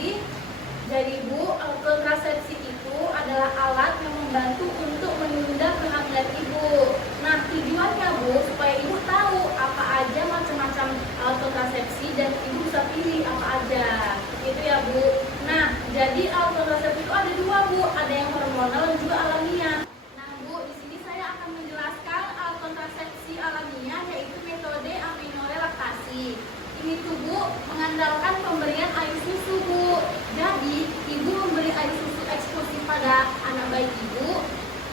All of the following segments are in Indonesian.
kontrasepsi. Jadi Bu, kontrasepsi itu adalah alat yang membantu untuk menunda kehamilan Ibu. Nah, tujuannya Bu, supaya Ibu tahu apa aja macam-macam alat kontrasepsi dan Ibu bisa pilih apa aja. Gitu ya Bu. Nah, jadi alat kontrasepsi itu ada dua Bu, ada yang hormonal dan juga alamiah. Nah Bu, di sini saya akan menjelaskan alat kontrasepsi alamiah, yaitu metode aminorelaksasi. Ini tuh Bu, mengandalkan pemberian air susu Bu. Jadi Ibu memberi air susu eksklusif pada anak bayi Ibu,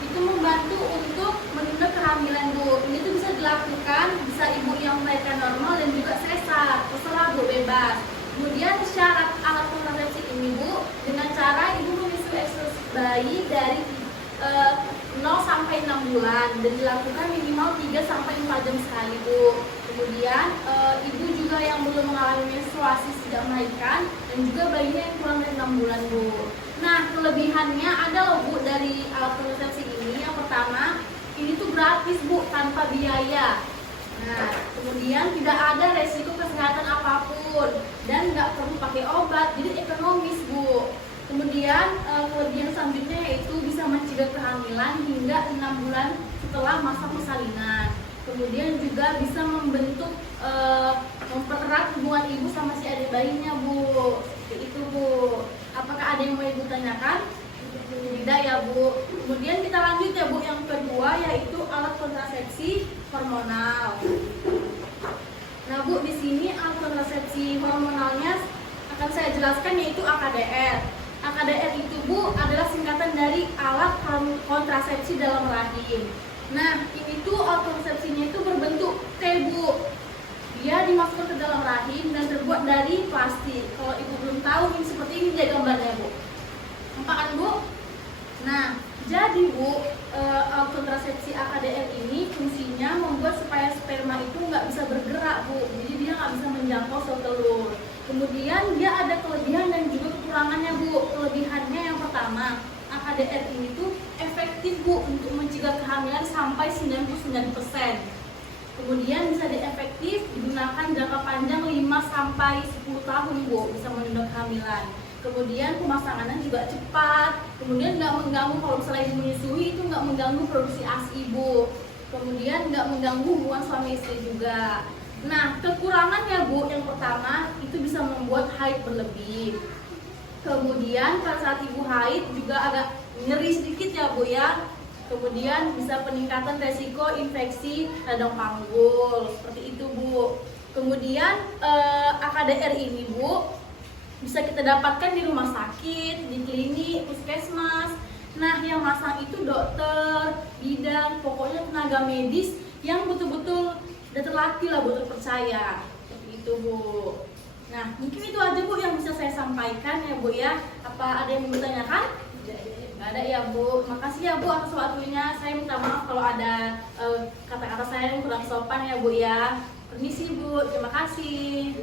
itu membantu untuk menunda kehamilan Bu. Ini tuh bisa dilakukan, bisa Ibu yang melahirkan normal dan juga sesar, terserah Bu, bebas. Kemudian syarat alat kontrasepsi ini Bu, dengan cara Ibu menyusui eksklusif bayi dari 0 sampai 6 bulan dan dilakukan minimal 3 sampai 4 jam sekali Bu. Kemudian ibu juga yang belum mengalami menstruasi sejak melahirkan dan juga bayinya yang kurang dari 6 bulan Bu. Nah, kelebihannya ada loh Bu dari alat kontrasepsi ini. Yang pertama, ini tuh gratis Bu, tanpa biaya. Nah, kemudian tidak ada resiko kesehatan apapun dan nggak perlu pakai obat, jadi ekonomis Bu. Kemudian kelebihan selanjutnya yaitu bisa mencegah kehamilan hingga 6 bulan setelah masa persalinan. Kemudian juga bisa membentuk mempererat hubungan ibu sama si adik bayinya Bu. Seperti itu Bu. Apakah ada yang mau Ibu tanyakan? Tidak ya Bu. Kemudian kita lanjut ya Bu, yang kedua yaitu alat kontrasepsi hormonal. Nah Bu, di sini alat kontrasepsi hormonalnya akan saya jelaskan yaitu AKDR. AKDR itu Bu adalah singkatan dari alat kontrasepsi dalam rahim. Nah, ini tuh alat kontrasepsinya itu berbentuk T Bu. Dia dimasukkan ke dalam rahim dan terbuat dari plastik. Kalau Ibu belum tahu, ini seperti ini dia gambarnya Bu. Nampak kan Bu? Nah, jadi Bu, alat kontrasepsi AKDR ini fungsinya membuat supaya sperma itu nggak bisa bergerak Bu. Jadi dia nggak bisa menjangkau sel telur. Kemudian dia ada kelebihan dan juga kekurangannya Bu. Kelebihannya yang pertama, AKDR ini tuh efektif Bu untuk mencegah kehamilan sampai 99%. Kemudian bisa diefektif digunakan jangka panjang 5 sampai 10 tahun Bu, bisa menunda kehamilan. Kemudian pemasangannya juga cepat. Kemudian nggak mengganggu, kalau misalnya ibu menyusui itu nggak mengganggu produksi ASI Ibu. Kemudian nggak mengganggu hubungan suami istri juga. Nah, kekurangannya Bu, yang pertama itu bisa membuat haid berlebih. Kemudian pada saat ibu haid juga agak nyeri sedikit ya Bu ya. Kemudian bisa peningkatan resiko infeksi radang panggul, seperti itu Bu. Kemudian AKDR ini Bu bisa kita dapatkan di rumah sakit, di klinik, puskesmas. Nah, yang masang itu dokter, bidan, pokoknya tenaga medis yang betul-betul udah terlatih lah Bu, terpercaya. Seperti itu Bu. Nah, mungkin itu aja Bu yang bisa saya sampaikan ya Bu ya. Apa ada yang mau ditanyakan? Nggak ada ya Bu. Makasih ya Bu atas waktunya. Saya minta maaf kalau ada kata-kata saya yang kurang sopan ya Bu ya. Permisi Bu, terima kasih.